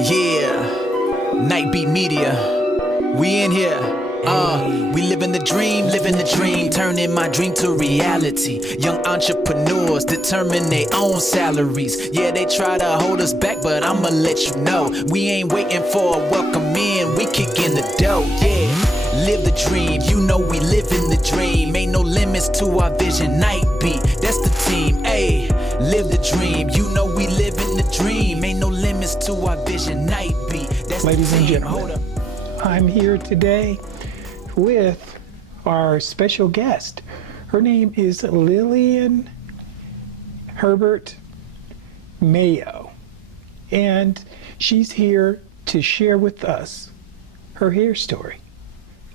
Yeah, Nightbeat Media, we in here. We living the dream, turning my dream to reality. Young entrepreneurs determine their own salaries. Yeah, they try to hold us back, but I'ma let you know, we ain't waiting for a welcome in, we kicking the dough. Yeah, live the dream, you know we live in the dream. Ain't no limits to our vision. Nightbeat, that's the team. Ayy, live the dream, you know we live in the dream. Ain't no limits to our vision. Nightbeat, that's the team. Ladies and gentlemen, I'm here today with our special guest. Her name is Lillian Mayo, and she's here to share with us her hair story.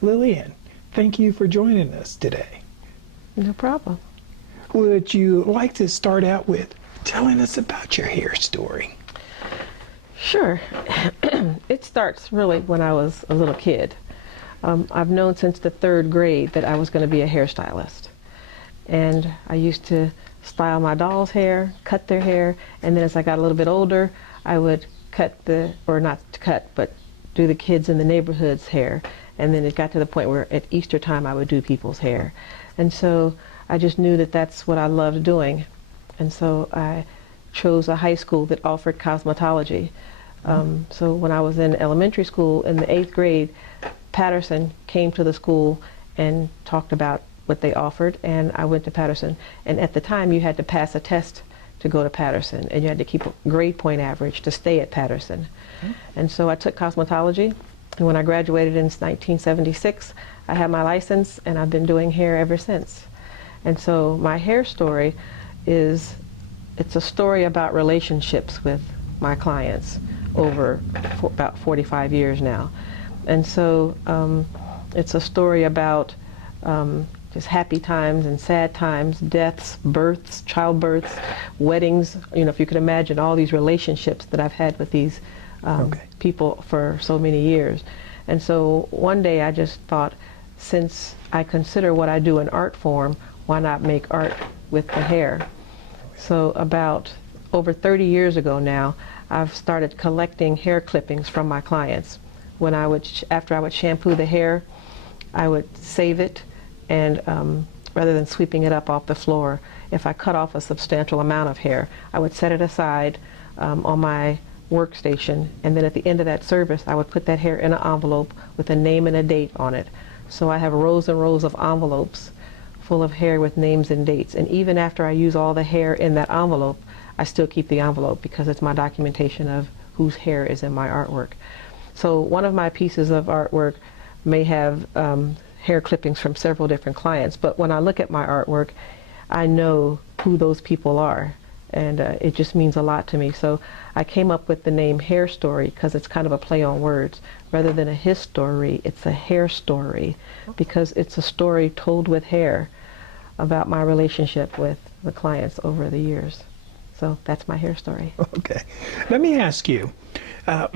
Lillian, thank you for joining us today. No problem. Would you like to start out with telling us about your hair story? Sure. It starts really when I was a little kid. I've known since the 3rd grade that I was going to be a hairstylist. And I used to style my dolls' hair, cut their hair, and then as I got a little bit older, I would do the kids in the neighborhood's hair. And then it got to the point where at Easter time I would do people's hair. And so I just knew that that's what I loved doing. And so I chose a high school that offered cosmetology. So when I was in elementary school in the 8th grade, Patterson came to the school and talked about what they offered, and I went to Patterson. And at the time you had to pass a test to go to Patterson, and you had to keep a grade point average to stay at Patterson. And so I took cosmetology, and when I graduated in 1976, I had my license, and I've been doing hair ever since. And so my hair story it's a story about relationships with my clients over about 45 years now. And so it's a story about just happy times and sad times, deaths, births, childbirths, weddings. You know, if you could imagine all these relationships that I've had with these people for so many years. And so one day I just thought, since I consider what I do an art form, why not make art with the hair? So about over 30 years ago now, I've started collecting hair clippings from my clients. When after I would shampoo the hair, I would save it, and rather than sweeping it up off the floor, if I cut off a substantial amount of hair, I would set it aside on my workstation, and then at the end of that service, I would put that hair in an envelope with a name and a date on it. So I have rows and rows of envelopes full of hair with names and dates, and even after I use all the hair in that envelope, I still keep the envelope because it's my documentation of whose hair is in my artwork. So one of my pieces of artwork may have hair clippings from several different clients, but when I look at my artwork, I know who those people are, and it just means a lot to me. So I came up with the name Hair Story because it's kind of a play on words. Rather than a his story, it's a hair story, because it's a story told with hair about my relationship with the clients over the years. So that's my hair story. Okay. Let me ask you,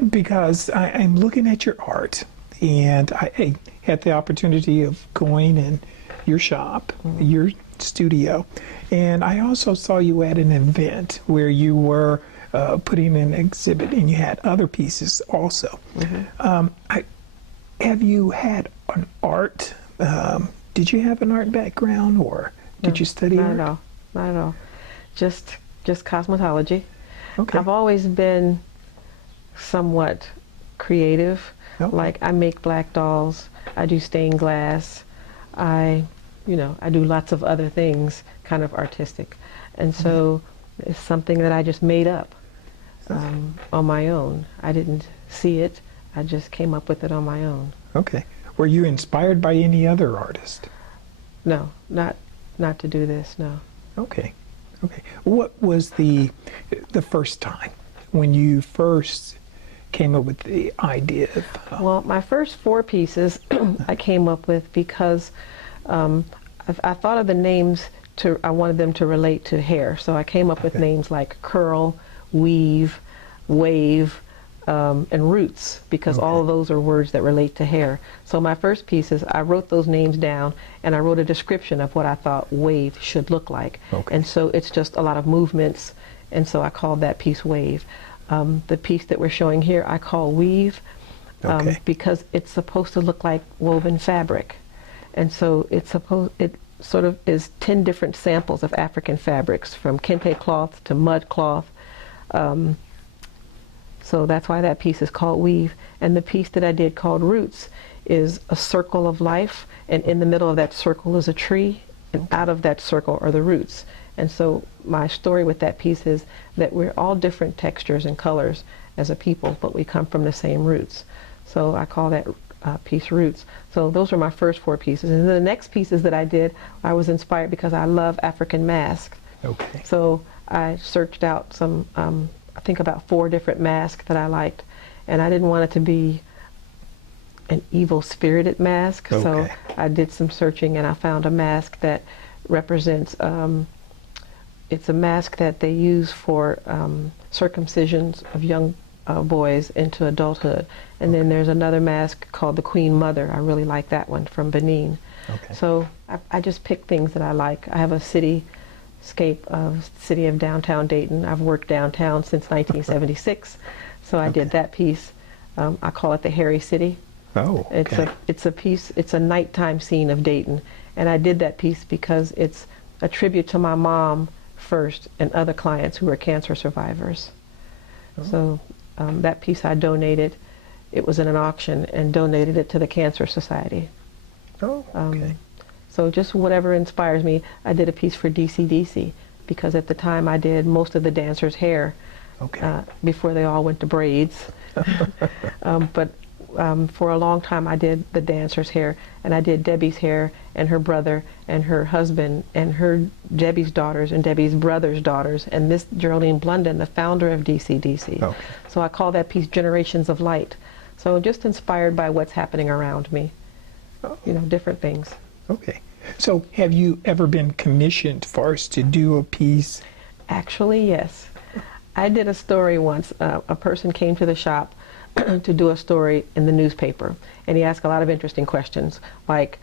because I'm looking at your art, and I had the opportunity of going in your shop, your studio, and I also saw you at an event where you were putting an exhibit, and you had other pieces also. Have you had an art, did you have an art background, or did you study art? Not at all. Just cosmetology. Okay. I've always been somewhat creative. Like I make black dolls, I do stained glass, I do lots of other things, kind of artistic. And so it's something that I just made up on my own. I didn't see it, I just came up with it on my own. Okay. Were you inspired by any other artist? No, not to do this, no. Okay. Okay. What was the first time when you first came up with the idea of... Well, my first 4 pieces I came up with because I thought of the names I wanted them to relate to hair. So I came up with names like curl, weave, wave, and roots, because all of those are words that relate to hair. So my first pieces, I wrote those names down, and I wrote a description of what I thought wave should look like. And so it's just a lot of movements, and so I called that piece Wave. The piece that we're showing here I call weave, Okay. because it's supposed to look like woven fabric. And so it sort of is 10 different samples of African fabrics, from kente cloth to mud cloth. So that's why that piece is called weave. And the piece that I did called roots is a circle of life, and in the middle of that circle is a tree, and out of that circle are the roots. And so my story with that piece is that we're all different textures and colors as a people, but we come from the same roots. So I call that piece roots. So those are my first 4 pieces. And then the next pieces that I did, I was inspired because I love African masks. Okay. So I searched out some, I think about 4 different masks that I liked, and I didn't want it to be an evil spirited mask. Okay. So I did some searching, and I found a mask that represents, it's a mask that they use for circumcisions of young boys into adulthood. And then there's another mask called the Queen Mother. I really like that one, from Benin. Okay. So I just pick things that I like. I have a cityscape of city of downtown Dayton. I've worked downtown since 1976, so I did that piece. I call it the Hairy City. Oh, okay. It's a piece, it's a nighttime scene of Dayton, and I did that piece because it's a tribute to my mom first and other clients who are cancer survivors. Oh. So that piece I donated. It was in an auction, and donated it to the Cancer Society. Oh, okay. So just whatever inspires me. I did a piece for DCDC because at the time I did most of the dancers' hair before they all went to braids. But for a long time I did the dancers' hair, and I did Debbie's hair and her brother and her husband and Debbie's daughters and Debbie's brother's daughters and Miss Geraldine Blunden, the founder of DCDC. Okay. So I call that piece Generations of Light. So just inspired by what's happening around me, you know, different things. Okay. So have you ever been commissioned for us to do a piece? Actually, yes. I did a story once. A person came to the shop to do a story in the newspaper, and he asked a lot of interesting questions, like,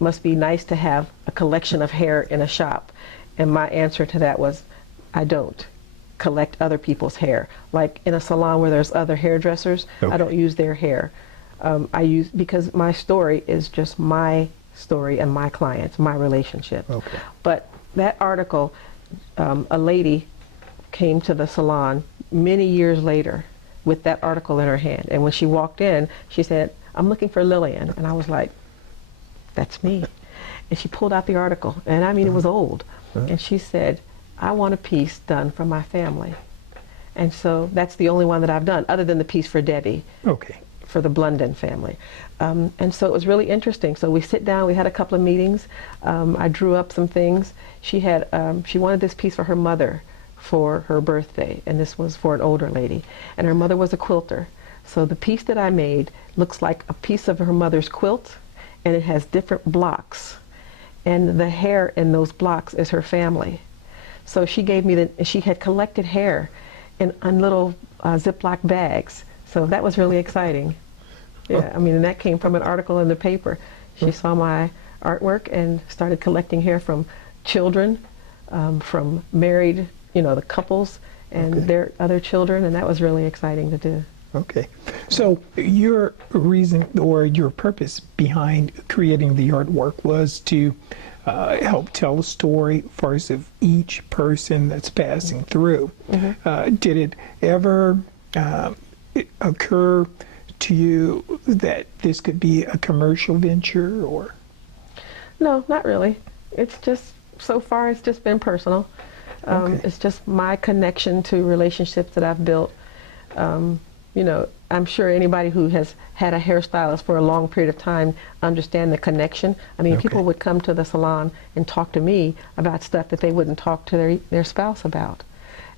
must be nice to have a collection of hair in a shop. And my answer to that was, I don't collect other people's hair. Like in a salon where there's other hairdressers, I don't use their hair. Because my story is just my story and my clients, my relationship. Okay. But that article, a lady came to the salon many years later with that article in her hand. And when she walked in, she said, I'm looking for Lillian. And I was like, that's me. And she pulled out the article, and I mean, it was old. And she said, I want a piece done for my family. And so that's the only one that I've done, other than the piece for Debbie. Okay. For the Blunden family. And so it was really interesting. So we sit down, we had a couple of meetings. I drew up some things. She wanted this piece for her mother for her birthday, and this was for an older lady. And her mother was a quilter. So the piece that I made looks like a piece of her mother's quilt, and it has different blocks. And the hair in those blocks is her family. So she gave me she had collected hair in little Ziploc bags. So that was really exciting. Yeah, I mean, and that came from an article in the paper. She saw my artwork and started collecting hair from children, from married, you know, the couples and their other children, and that was really exciting to do. Okay. So your reason or your purpose behind creating the artwork was to help tell a story first of each person that's passing through. Did it ever occur to you that this could be a commercial venture, or? No, not really. It's just, so far it's just been personal. It's just my connection to relationships that I've built. You know, I'm sure anybody who has had a hairstylist for a long period of time understand the connection. I mean, people would come to the salon and talk to me about stuff that they wouldn't talk to their spouse about.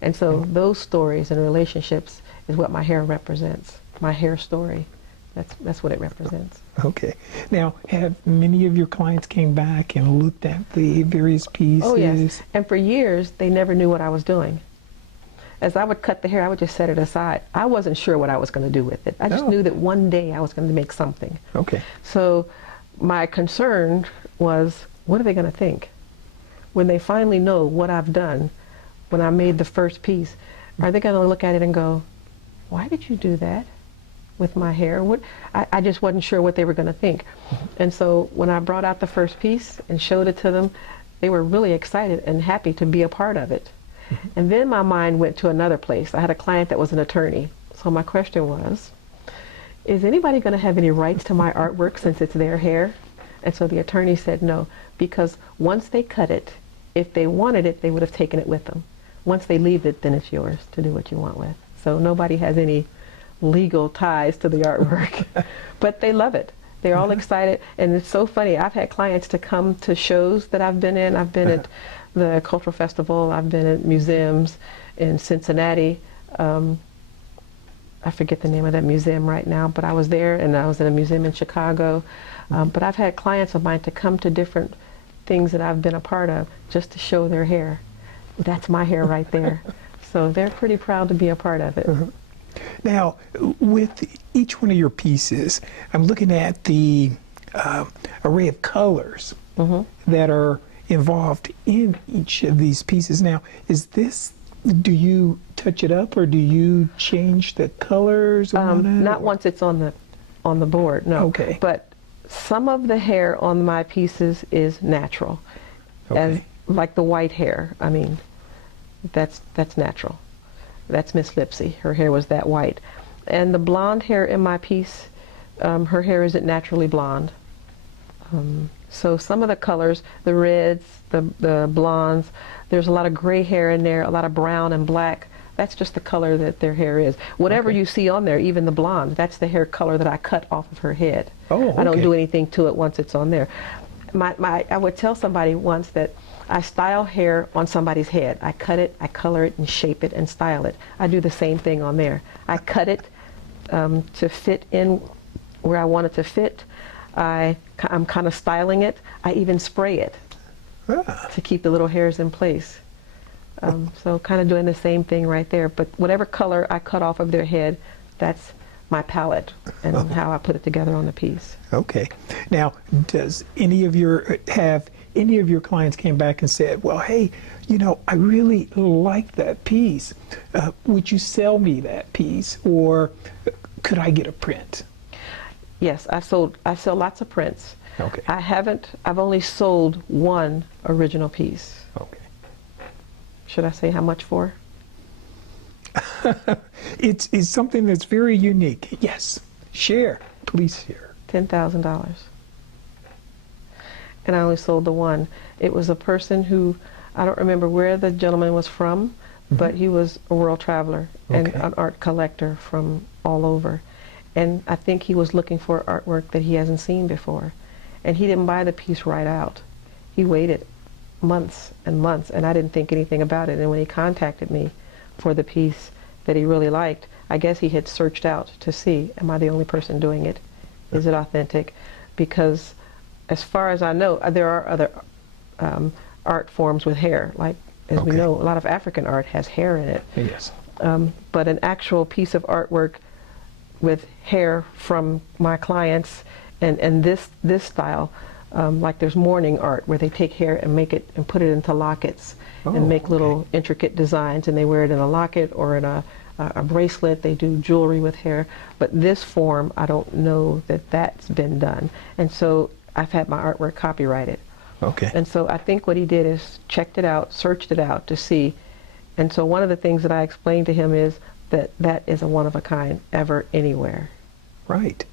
And so those stories and relationships is what my hair represents. My hair story, that's what it represents. Okay. Now, have many of your clients came back and looked at the various pieces? Oh, yes. And for years, they never knew what I was doing. As I would cut the hair, I would just set it aside. I wasn't sure what I was going to do with it. I just knew that one day I was going to make something. Okay. So my concern was, what are they going to think? When they finally know what I've done, when I made the first piece, Are they going to look at it and go, why did you do that with my hair? I just wasn't sure what they were going to think. And so when I brought out the first piece and showed it to them, they were really excited and happy to be a part of it. And then my mind went to another place. I had a client that was an attorney. So my question was, is anybody going to have any rights to my artwork since it's their hair? And so the attorney said no, because once they cut it, if they wanted it, they would have taken it with them. Once they leave it, then it's yours to do what you want with. So nobody has any legal ties to the artwork, but they love it. They're all excited, and it's so funny. I've had clients to come to shows that I've been in. I've been at the Cultural Festival. I've been at museums in Cincinnati. I forget the name of that museum right now, but I was there, and I was in a museum in Chicago. But I've had clients of mine to come to different things that I've been a part of just to show their hair. That's my hair right there. So they're pretty proud to be a part of it. Now, with each one of your pieces, I'm looking at the array of colors that are involved in each of these pieces. Now, do you touch it up, or do you change the colors on it? Not once it's on the board, no. Okay. But some of the hair on my pieces is natural, like the white hair. I mean, that's natural. That's Miss Lipsy. Her hair was that white. And the blonde hair in my piece, her hair isn't naturally blonde. So some of the colors, the reds, the blondes, there's a lot of gray hair in there, a lot of brown and black. That's just the color that their hair is. Whatever you see on there, even the blonde, that's the hair color that I cut off of her head. Oh, okay. I don't do anything to it once it's on there. I would tell somebody once that I style hair on somebody's head. I cut it, I color it, and shape it, and style it. I do the same thing on there. I cut it to fit in where I want it to fit. I'm kind of styling it. I even spray it to keep the little hairs in place. So kind of doing the same thing right there. But whatever color I cut off of their head, that's my palette and how I put it together on the piece. Okay. Now, does any of your clients came back and said, well, hey, I really like that piece. Would you sell me that piece, or could I get a print? Yes, I sell lots of prints. Okay. I've only sold one original piece. Okay. Should I say how much for? It's something that's very unique. Yes. Share. Please share. $10,000. And I only sold the one. It was a person who, I don't remember where the gentleman was from, but he was a world traveler and an art collector from all over. And I think he was looking for artwork that he hasn't seen before. And he didn't buy the piece right out. He waited months and months, and I didn't think anything about it. And when he contacted me for the piece that he really liked, I guess he had searched out to see, am I the only person doing it? Is it authentic? Because as far as I know, there are other art forms with hair. Like, as we know, a lot of African art has hair in it. Yes. But an actual piece of artwork with hair from my clients and this style, like there's mourning art where they take hair and make it and put it into lockets and make little intricate designs, and they wear it in a locket or in a bracelet. They do jewelry with hair. But this form, I don't know that that's been done. And so I've had my artwork copyrighted. Okay. And so I think what he did is checked it out, searched it out to see. And so one of the things that I explained to him is that is a one of a kind ever anywhere. Right.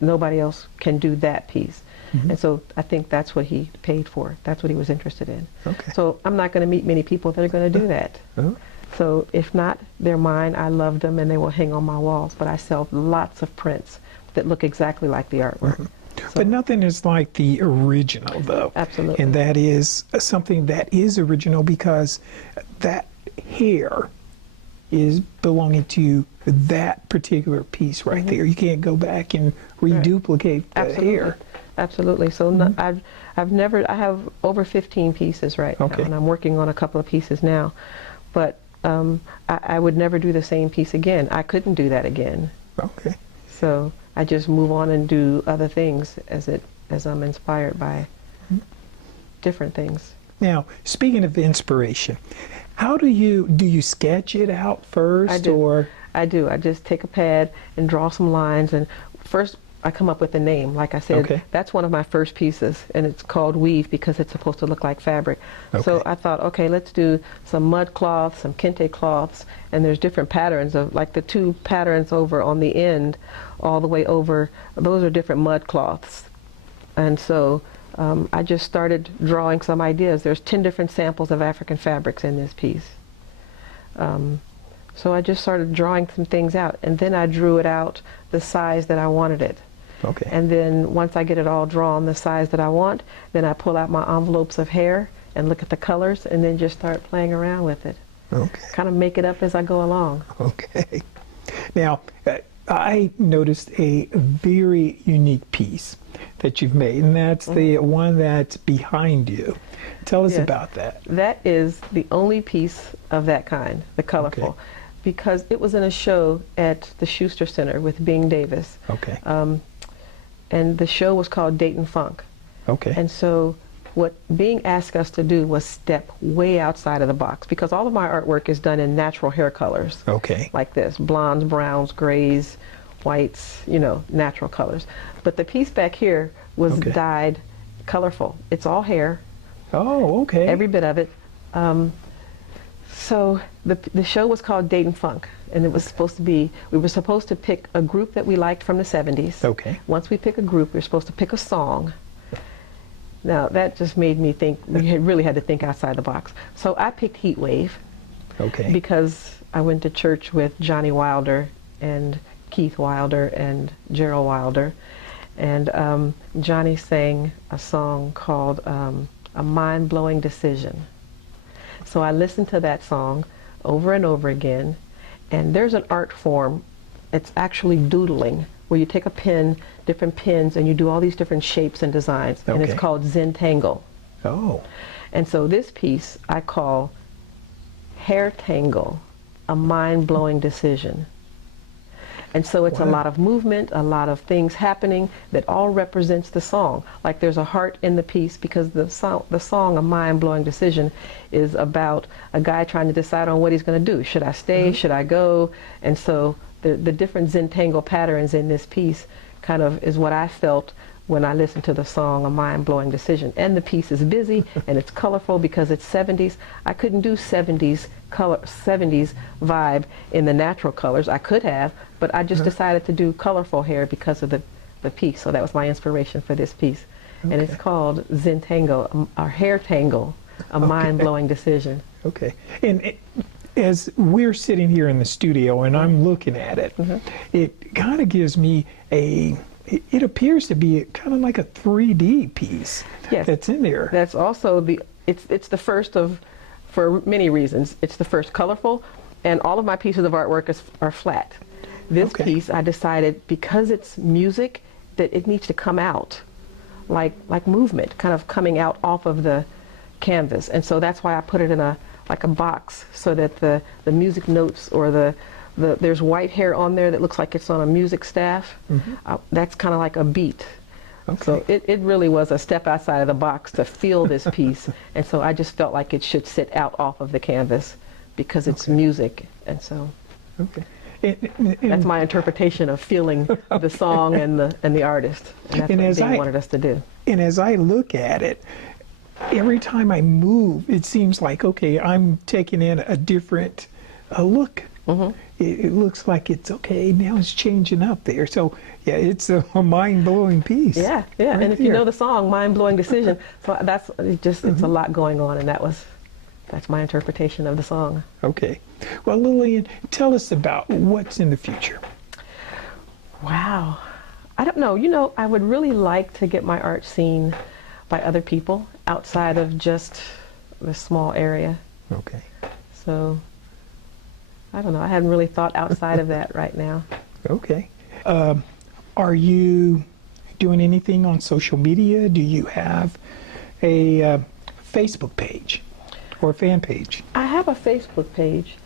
Nobody else can do that piece. And so I think that's what he paid for. That's what he was interested in. Okay. So I'm not going to meet many people that are going to do that. So if not, they're mine. I love them, and they will hang on my walls. But I sell lots of prints that look exactly like the artwork. So, but nothing is like the original, though. Absolutely. And that is something that is original, because that hair is belonging to that particular piece right there. You can't go back and reduplicate the hair. Absolutely. So I have over 15 pieces right now, and I'm working on a couple of pieces now. But I would never do the same piece again. I couldn't do that again. Okay. So I just move on and do other things as I'm inspired by different things. Now, speaking of inspiration, How do you sketch it out first? I do. Or I do. I just take a pad and draw some lines, and first I come up with a name. Like I said, Okay. that's one of my first pieces, and it's called Weave because it's supposed to look like fabric. So Okay. I thought, okay, let's do some mud cloths, some kente cloths, and there's different patterns of, like the two patterns over on the end, all the way over, those are different mud cloths. And so I just started drawing some ideas. There's 10 different samples of African fabrics in this piece. So I just started drawing some things out, and then I drew it out the size that I wanted it. okay. And then once I get it all drawn the size that I want, then I pull out my envelopes of hair and look at the colors and then just start playing around with it. Okay. Kind of make it up as I go along. Okay. Now, I noticed a very unique piece that you've made, and that's the one that's behind you. Tell us Yes. about that. That is the only piece of that kind, the colorful, Okay. because it was in a show at the Schuster Center with Bing Davis. Okay. And the show was called Dayton Funk. Okay. And so what Bing asked us to do was step way outside of the box, because all of my artwork is done in natural hair colors. Okay. Like this, blondes, browns, grays, whites, you know, natural colors. But the piece back here was Okay. dyed colorful. It's all hair, Oh, okay. every bit of it. So the show was called Dayton Funk, and it was supposed to be, we were supposed to pick a group that we liked from the 70s. Okay. Once we pick a group, we were supposed to pick a song. Now that just made me think, really had to think outside the box. So I picked Heat Wave Okay. because I went to church with Johnny Wilder and Keith Wilder and Gerald Wilder. And Johnny sang a song called A Mind-Blowing Decision. So I listened to that song over and over again, and there's an art form, it's actually doodling, where you take a pen, different pens, and you do all these different shapes and designs, and it's Okay. called Zentangle. Oh. And so this piece I call Hair Tangle, A Mind-Blowing Decision. And so it's a Wow. lot of movement, a lot of things happening that all represents the song. Like there's a heart in the piece because the song A Mind-Blowing Decision is about a guy trying to decide on what he's going to do. Should I stay? Should I go? And so the different Zentangle patterns in this piece kind of is what I felt when I listened to the song A Mind-Blowing Decision. And the piece is busy and it's colorful because it's 70s. I couldn't do 70s vibe in the natural colors. I could have, but I just decided to do colorful hair because of the piece. So that was my inspiration for this piece. And it's called Zentangle, or Hair Tangle, A Mind-Blowing Decision. Okay. And as we're sitting here in the studio and I'm looking at it, it kind of gives me it appears to be kind of like a 3D piece Yes. that's in there. That's also it's the first of, for many reasons, it's the first colorful, and all of my pieces of artwork are flat. This Okay. piece, I decided, because it's music, that it needs to come out like movement, kind of coming out off of the canvas. And so that's why I put it in a box, so that the music notes, or there's white hair on there that looks like it's on a music staff. That's kind of like a beat. Okay. So it really was a step outside of the box to feel this piece. And so I just felt like it should sit out off of the canvas because it's music. And so Okay. that's my interpretation of feeling the song and the artist. And that's And what as Bing I- wanted us to do. And as I look at it, every time I move, it seems like, okay, I'm taking in a different look. It looks like it's okay, now it's changing up there. So, yeah, it's a mind-blowing piece. Yeah. right And if you there. know the song, Mind-Blowing Decision, so it's a lot going on, and that's my interpretation of the song. Okay. Well, Lillian, tell us about what's in the future. Wow. I don't know. You know, I would really like to get my art seen by other people outside of just the small area. Okay. So, I don't know. I hadn't really thought outside of that right now. Okay. Are you doing anything on social media? Do you have a Facebook page or a fan page? I have a Facebook page,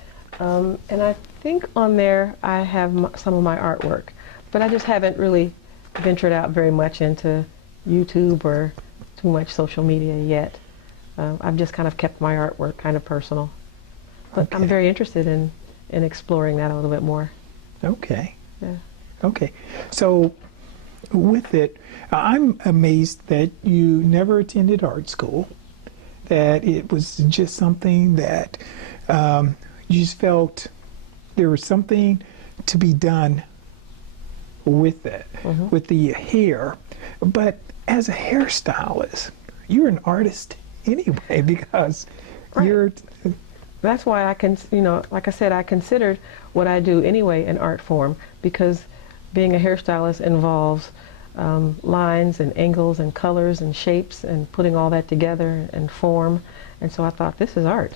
and I think on there I have some of my artwork, but I just haven't really ventured out very much into YouTube or too much social media yet. I've just kind of kept my artwork kind of personal. But I'm Okay. very interested in exploring that a little bit more. Okay. Yeah. Okay. So with it, I'm amazed that you never attended art school, that it was just something that you just felt there was something to be done with it, with the hair. But as a hairstylist, you're an artist anyway because Right. you're, That's why I can, like I said, I considered what I do anyway an art form, because being a hairstylist involves lines and angles and colors and shapes and putting all that together and form. And so I thought, this is art.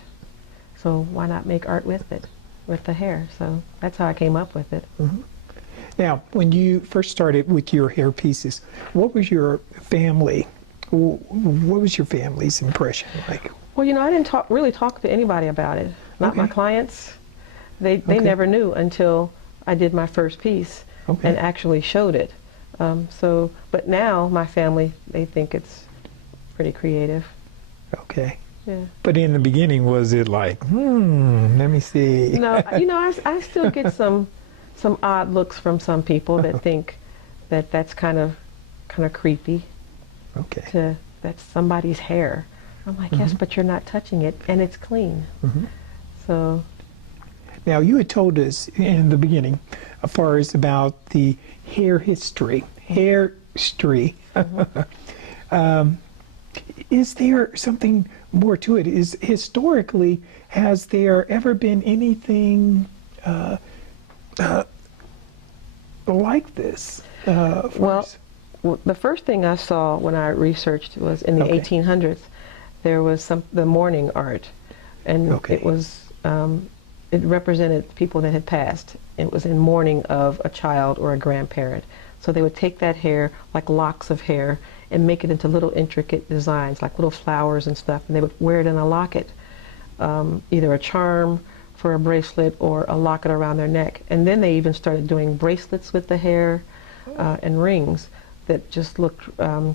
So why not make art with it, with the hair? So that's how I came up with it. Now, when you first started with your hair pieces, what was your family? What was your family's impression like? Well, I didn't really talk to anybody about it. Not my Okay. clients. They Okay. never knew until I did my first piece Okay. and actually showed it. But now my family, they think it's pretty creative. Okay. Yeah. But in the beginning, was it like, let me see? No, I still get some odd looks from some people that think that that's kind of creepy. Okay. That's somebody's hair. I'm like, yes, but you're not touching it, and it's clean. So, Now, you had told us in the beginning, as far as about the hair history. Is there something more to it? Is historically, has there ever been anything like this? well, the first thing I saw when I researched was in the Okay. 1800s. There was the mourning art, and Okay. it was it represented people that had passed. It was in mourning of a child or a grandparent. So they would take that hair, like locks of hair, and make it into little intricate designs, like little flowers and stuff, and they would wear it in a locket, either a charm for a bracelet or a locket around their neck. And then they even started doing bracelets with the hair and rings that just looked, I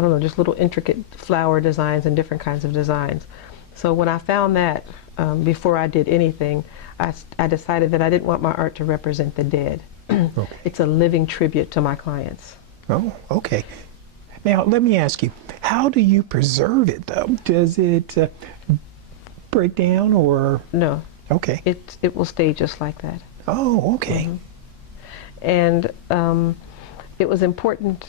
don't know, just little intricate flower designs and different kinds of designs. So when I found that, before I did anything, I decided that I didn't want my art to represent the dead. Okay. It's a living tribute to my clients. Oh, okay. Now, let me ask you, how do you preserve it, though? Does it break down or? No, Okay. it will stay just like that. Oh, okay. And it was important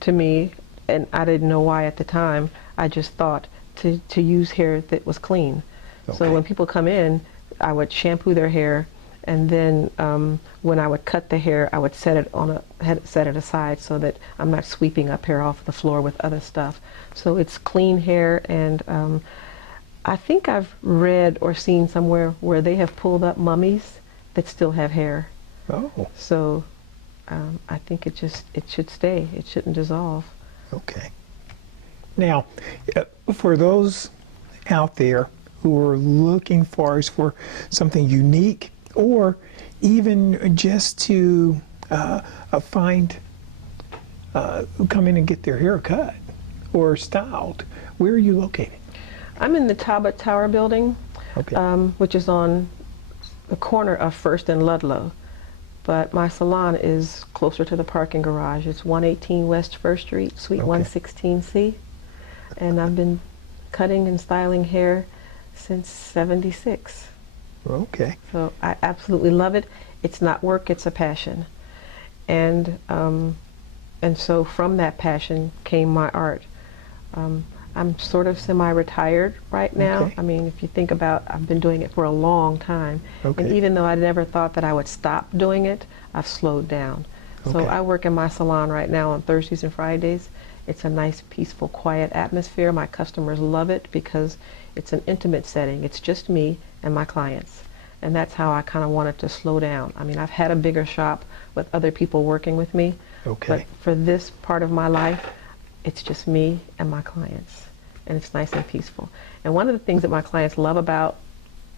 to me, and I didn't know why at the time. I just thought to use hair that was clean. So Okay. when people come in, I would shampoo their hair, and then when I would cut the hair, I would set it aside so that I'm not sweeping up hair off the floor with other stuff. So it's clean hair, and I think I've read or seen somewhere where they have pulled up mummies that still have hair. Oh, So I think it should stay. It shouldn't dissolve. okay. Now, for those out there who are looking for something unique, or even just to come in and get their hair cut or styled, where are you located? I'm in the Talbot Tower building, Okay. which is on the corner of First and Ludlow. But my salon is closer to the parking garage. It's 118 West First Street, Suite Okay. 116C. And I've been cutting and styling hair since '76. Okay. So I absolutely love it. It's not work, it's a passion. And so from that passion came my art. I'm sort of semi-retired right now. Okay. I mean, if you think about, I've been doing it for a long time. And Okay. even though I never thought that I would stop doing it, I've slowed down. So Okay. I work in my salon right now on Thursdays and Fridays. It's a nice, peaceful, quiet atmosphere. My customers love it because it's an intimate setting. It's just me and my clients. And that's how I kind of wanted to slow down. I mean, I've had a bigger shop with other people working with me. Okay. But for this part of my life, it's just me and my clients. And it's nice and peaceful. And one of the things that my clients love about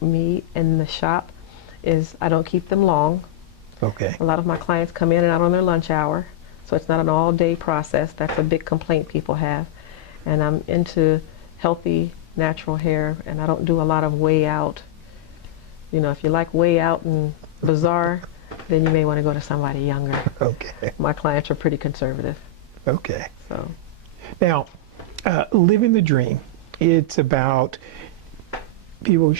me and the shop is I don't keep them long. Okay. A lot of my clients come in and out on their lunch hour, so it's not an all-day process. That's a big complaint people have. And I'm into healthy, natural hair, and I don't do a lot of way out You know, if you like way out and bizarre, then you may want to go to somebody younger. Okay. My clients are pretty conservative. Okay. So Now, living the dream, it's about people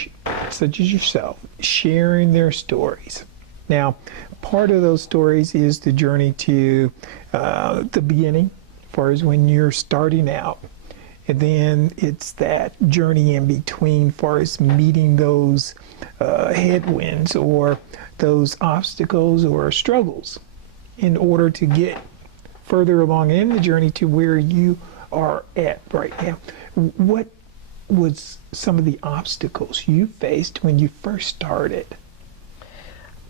such as yourself sharing their stories. Now, part of those stories is the journey to the beginning, as far as when you're starting out. And then it's that journey in between, as far as meeting those headwinds or those obstacles or struggles in order to get further along in the journey to where you are at right now. What was some of the obstacles you faced when you first started?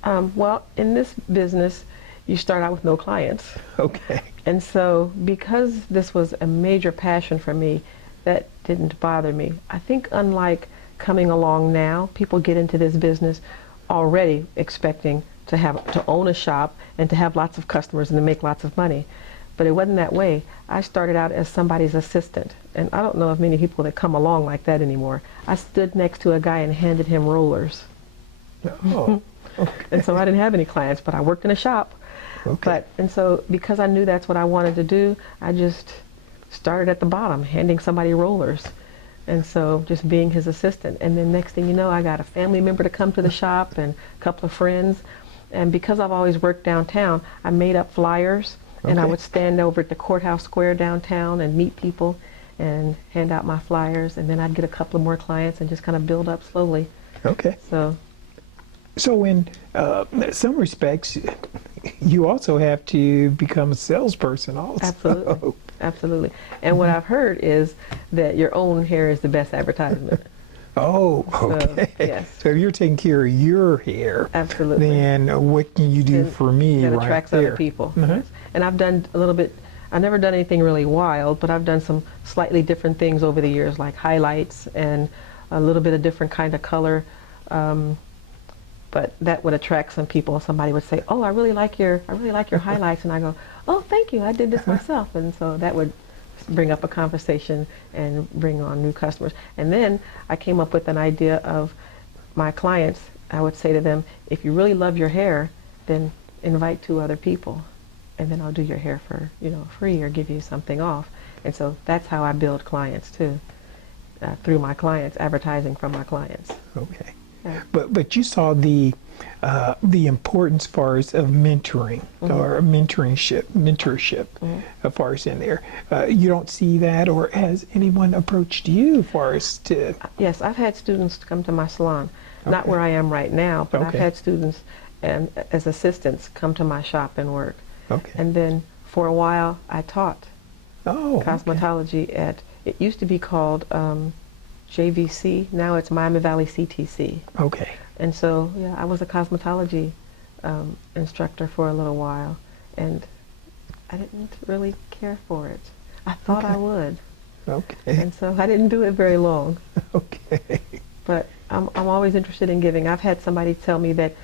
well, in this business, you start out with no clients. Okay. And so because this was a major passion for me, that didn't bother me. I think unlike coming along now, people get into this business already expecting to own a shop and to have lots of customers and to make lots of money. But it wasn't that way. I started out as somebody's assistant, and I don't know of many people that come along like that anymore. I stood next to a guy and handed him rollers. Oh, okay. And so I didn't have any clients, but I worked in a shop. Okay. And so because I knew that's what I wanted to do, I just started at the bottom, handing somebody rollers. And so just being his assistant. And then next thing you know, I got a family member to come to the shop and a couple of friends. And because I've always worked downtown, I made up flyers. And I Okay. would stand over at the courthouse square downtown and meet people and hand out my flyers. And then I'd get a couple of more clients and just kind of build up slowly. Okay. So In some respects, you also have to become a salesperson also. absolutely, absolutely. And what I've heard is that your own hair is the best advertisement. Oh, okay. yes. So if you're taking care of your hair, Absolutely. then what can you do for me That right attracts there? other people. Mhm. Yes. And I've done a little bit, I've never done anything really wild, but I've done some slightly different things over the years, like highlights and a little bit of different kind of color. But that would attract some people. Somebody would say, "Oh, I really like your highlights," and I go, "Oh, thank you. I did this myself." And so that would bring up a conversation and bring on new customers. And then I came up with an idea of my clients. I would say to them, "If you really love your hair, then invite 2 other people, and then I'll do your hair for free or give you something off." And so that's how I build clients too, through my clients, advertising from my clients. Okay. Yeah. But you saw the importance as far as of mentoring or mentorship as far as in there. You don't see that, or has anyone approached you as far as to? Yes, I've had students come to my salon, not Okay. where I am right now, but I've Okay. had students and as assistants come to my shop and work. Okay. And then for a while I taught Oh. cosmetology at, it used to be called JVC, now it's Miami Valley CTC. Okay. And so, yeah, I was a cosmetology instructor for a little while, and I didn't really care for it. I thought I would, Okay. and so I didn't do it very long. Okay. But I'm always interested in giving. I've had somebody tell me that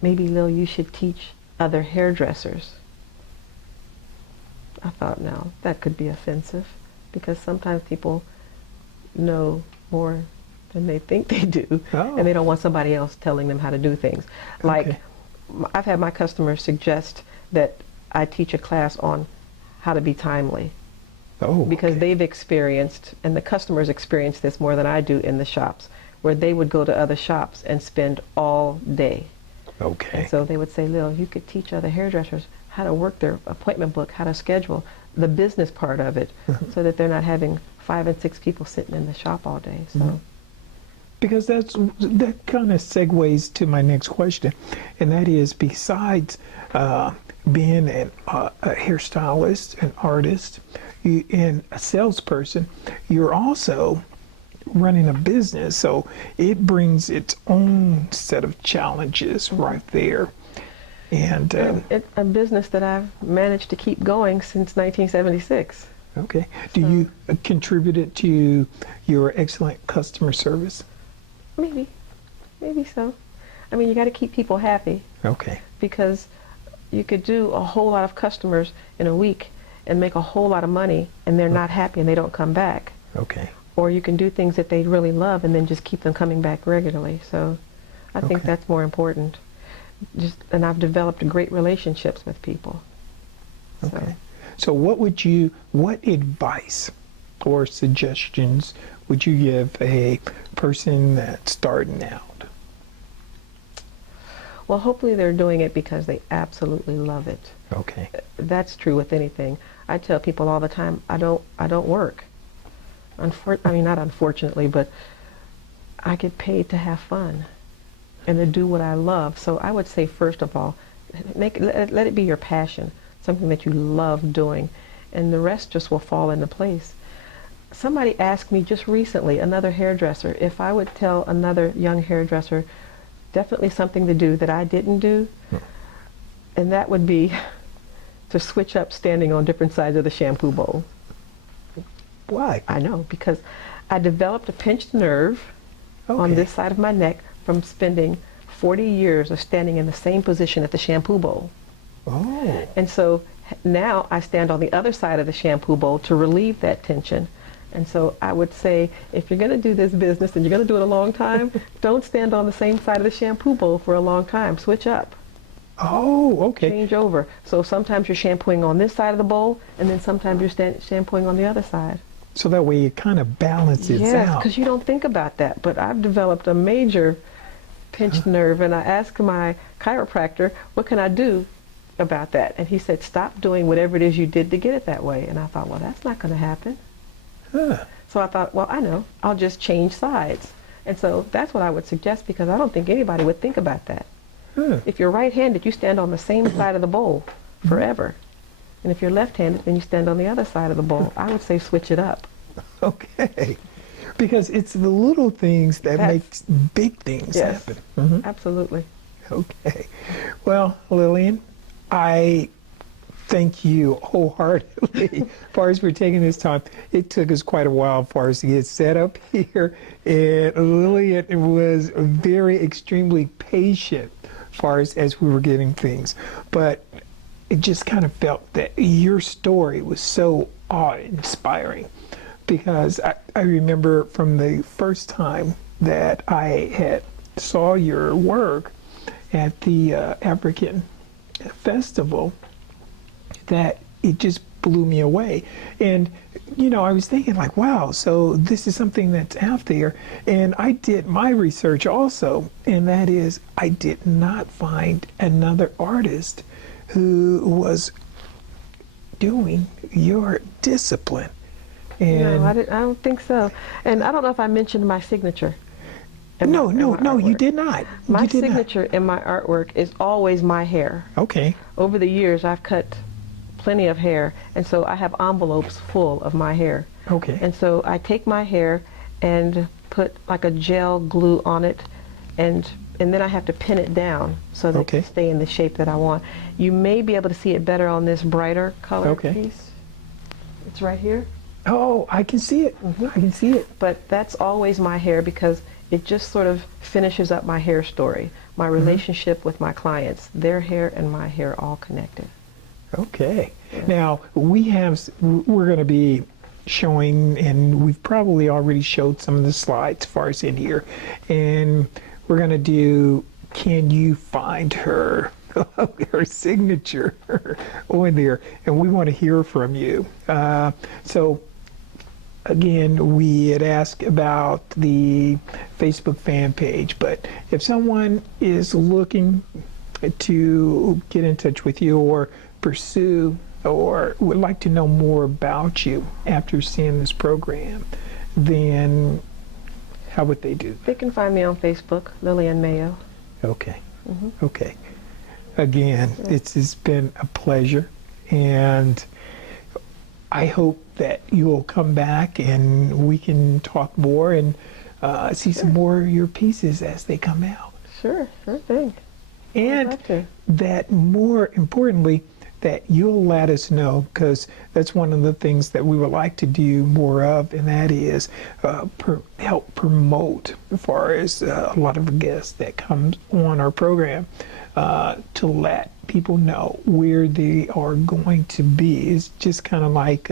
maybe, Lil, you should teach other hairdressers. I thought, no, that could be offensive, because sometimes people know more than they think they do, Oh. and they don't want somebody else telling them how to do things. Like, Okay. I've had my customers suggest that I teach a class on how to be timely, Oh. because okay. they've experienced, and the customers experience this more than I do in the shops, where they would go to other shops and spend all day. Okay. And so they would say, Lil, you could teach other hairdressers how to work their appointment book, how to schedule the business part of it, so that they're not having 5 and 6 people sitting in the shop all day. So. Because that kind of segues to my next question, and that is, besides being a hairstylist, an artist, and a salesperson, you're also running a business. So it brings its own set of challenges right there. And It's a business that I've managed to keep going since 1976. okay, do you contribute it to your excellent customer service? Maybe so. I mean, you got to keep people happy, Okay. because you could do a whole lot of customers in a week and make a whole lot of money, and they're not happy and they don't come back. Okay. Or you can do things that they really love and then just keep them coming back regularly. So I think Okay. that's more important. And I've developed great relationships with people. So, Okay. So what advice or suggestions would you give a person that's starting out? well, hopefully they're doing it because they absolutely love it. Okay. That's true with anything. I tell people all the time, I don't work. I mean, not unfortunately, but I get paid to have fun and to do what I love. So I would say, first of all, let it be your passion, something that you love doing, and the rest just will fall into place. Somebody asked me just recently, another hairdresser, if I would tell another young hairdresser definitely something to do that I didn't do, and that would be to switch up standing on different sides of the shampoo bowl. Why? I know, because I developed a pinched nerve on Okay. this side of my neck from spending 40 years of standing in the same position at the shampoo bowl. Oh. And so now I stand on the other side of the shampoo bowl to relieve that tension. And so I would say, if you're going to do this business and you're going to do it a long time, don't stand on the same side of the shampoo bowl for a long time. Switch up. Oh, okay. Change over. So sometimes you're shampooing on this side of the bowl, and then sometimes you're shampooing on the other side. So that way it kind of balances Yes, out. because you don't think about that. But I've developed a major pinched nerve, and I asked my chiropractor, what can I do about that? And he said, stop doing whatever it is you did to get it that way. And I thought, well, that's not going to happen. Huh. So I thought, well, I know, I'll just change sides. And so that's what I would suggest, because I don't think anybody would think about that. Huh. If you're right-handed, you stand on the same side of the bowl forever. And if you're left-handed, then you stand on the other side of the bowl. I would say switch it up. Okay. Because it's the little things that That's- makes big things Yes, happen. Mhm. absolutely. Okay. Well, Lillian, I thank you wholeheartedly as far as we're taking this time. It took us quite a while for us to get set up here. And Lillian was very extremely patient as far as we were getting things. But it just kind of felt that your story was so awe-inspiring. Because I remember from the first time that I had saw your work at the African Festival, that it just blew me away. And, you know, I was thinking like, wow, so this is something that's out there. And I did my research also, and that is I did not find another artist who was doing your discipline. And No, I don't think so. And I don't know if I mentioned my signature. no, you artwork. did not. My You did not. signature in my artwork is always my hair. Okay. Over the years, I've cut plenty of hair, and so I have envelopes full of my hair. Okay. And so I take my hair and put like a gel glue on it, and then I have to pin it down so that Okay. it can stay in the shape that I want. You may be able to see it better on this brighter color Okay. piece. It's right here. Oh, I can see it. I can see it. But that's always my hair because it just sort of finishes up my hair story, my relationship with my clients, their hair and my hair all connected. Okay. Now, we're going to be showing, and we've probably already showed some of the slides as far as in here, and we're going to do, can you find her? Her signature on there, and we want to hear from you. So again, we had asked about the Facebook fan page, but if someone is looking to get in touch with you or pursue or would like to know more about you after seeing this program, then how would they do? They can find me on Facebook, Lillian Mayo. Okay. Okay. Again, it's been a pleasure, and I hope that you'll come back and we can talk more and see some more of your pieces as they come out. Sure thing. And love to. that more importantly, that you'll let us know, because that's one of the things that we would like to do more of, and that is help promote as far as a lot of the guests that come on our program, to let people know where they are going to be. It's just kind of like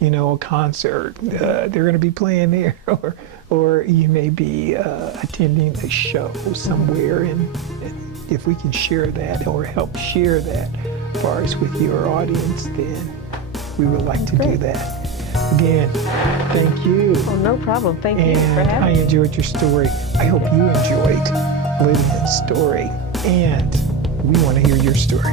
a concert. They're going to be playing there, or you may be attending a show somewhere, and if we can share that or help share that for us with your audience, then we would like to do that. Again, thank you. Oh, no problem. Thank you for And having I me. enjoyed your story. I hope you enjoyed Lillian's story, and we want to hear your story.